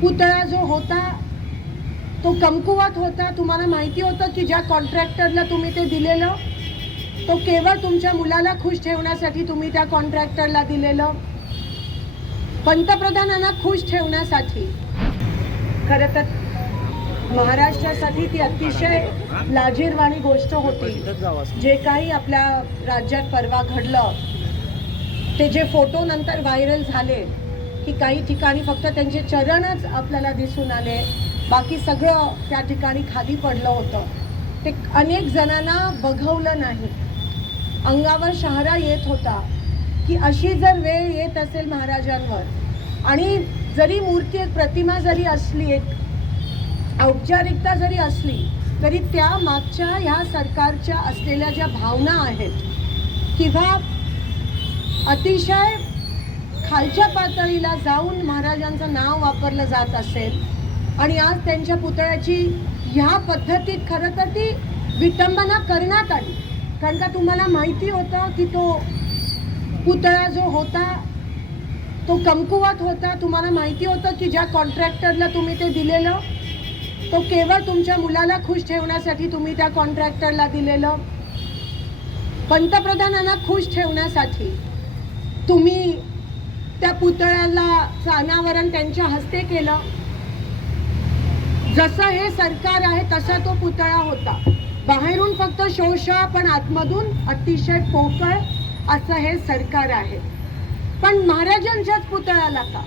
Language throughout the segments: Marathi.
पुतळा जो होता तो कमकुवत होता. तुम्हाला माहिती होतं की ज्या कॉन्ट्रॅक्टरला तुम्ही ते दिलेलं तो केवळ तुमच्या मुलाला खुश ठेवण्यासाठी तुम्ही त्या कॉन्ट्रॅक्टरला दिलेलं. पंतप्रधानांना खुश ठेवण्यासाठी. खरं तर महाराष्ट्रासाठी ती अतिशय लाजीरवाणी गोष्ट होती. जे काही आपल्या राज्यात परवा घडलं ते जे फोटो नंतर व्हायरल झाले की काही ठिकाणी फक्त त्यांचे चरणच आपल्याला दिसून आले. बाकी सगळं त्या ठिकाणी खाली पडलं होतं. ते अनेक जणांना बघवलं नाही. अंगावर शहारा येत होता की अशी जर वेळ येत असेल महाराजांवर आणि जरी मूर्ती एक प्रतिमा जरी असली एक औपचारिकता जरी असली तरी त्या मागच्या ह्या सरकारच्या असलेल्या ज्या भावना आहेत किंवा अतिशय खालच्या पातळीला जाऊन महाराजांचं नाव वापरलं जात असेल. आणि आज त्यांच्या पुतळ्याची ह्या पद्धतीत खरं तर ती विटंबना करण्यात आली. कारण का तुम्हाला माहिती होतं की तो पुतळा जो होता तो कमकुवत होता. तुम्हाला माहिती होतं की ज्या कॉन्ट्रॅक्टरला तुम्ही ते दिलेलं तो केवळ तुमच्या मुलाला खुश ठेवण्यासाठी तुम्ही त्या कॉन्ट्रॅक्टरला दिलेलं. पंतप्रधानांना खुश ठेवण्यासाठी तुम्ही त्या पुतळ्याला अनावरण त्यांच्या हस्ते केलं. जसं हे सरकार आहे तसा तो पुतळा होता. बाहेरून फक्त शोषा पण आतमधून अतिशय पोकळ असं हे सरकार आहे. पण महाराजांच्याच पुतळ्याला का?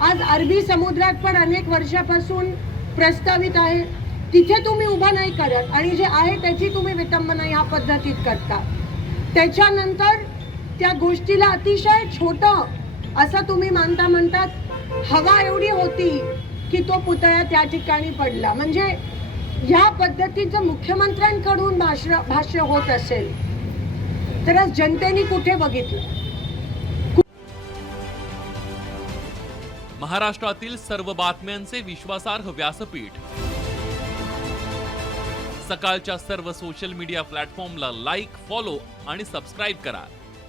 आज अरबी समुद्रात पण अनेक वर्षापासून प्रस्तावित आहे. तिथे तुम्ही उभा नाही करत आणि जे आहे त्याची तुम्ही विटंबना ह्या पद्धतीत करता. त्याच्यानंतर त्या गोष्टीला अतिशय छोटं असं तुम्ही मानता म्हणतात हवा एवढी होती की तो पुतळा त्या ठिकाणी पडला. म्हणजे ह्या पद्धतीचं मुख्यमंत्र्यांकडून भाष्य भाष्य होत असेल तर जनतेने कुठे बघितलं? महाराष्ट्रातील सर्व बातम्यांचे विश्वासार्ह व्यासपीठ. सकाळच्या सर्व सोशल मीडिया प्लॅटफॉर्मला लाईक फॉलो आणि सबस्क्राईब करा.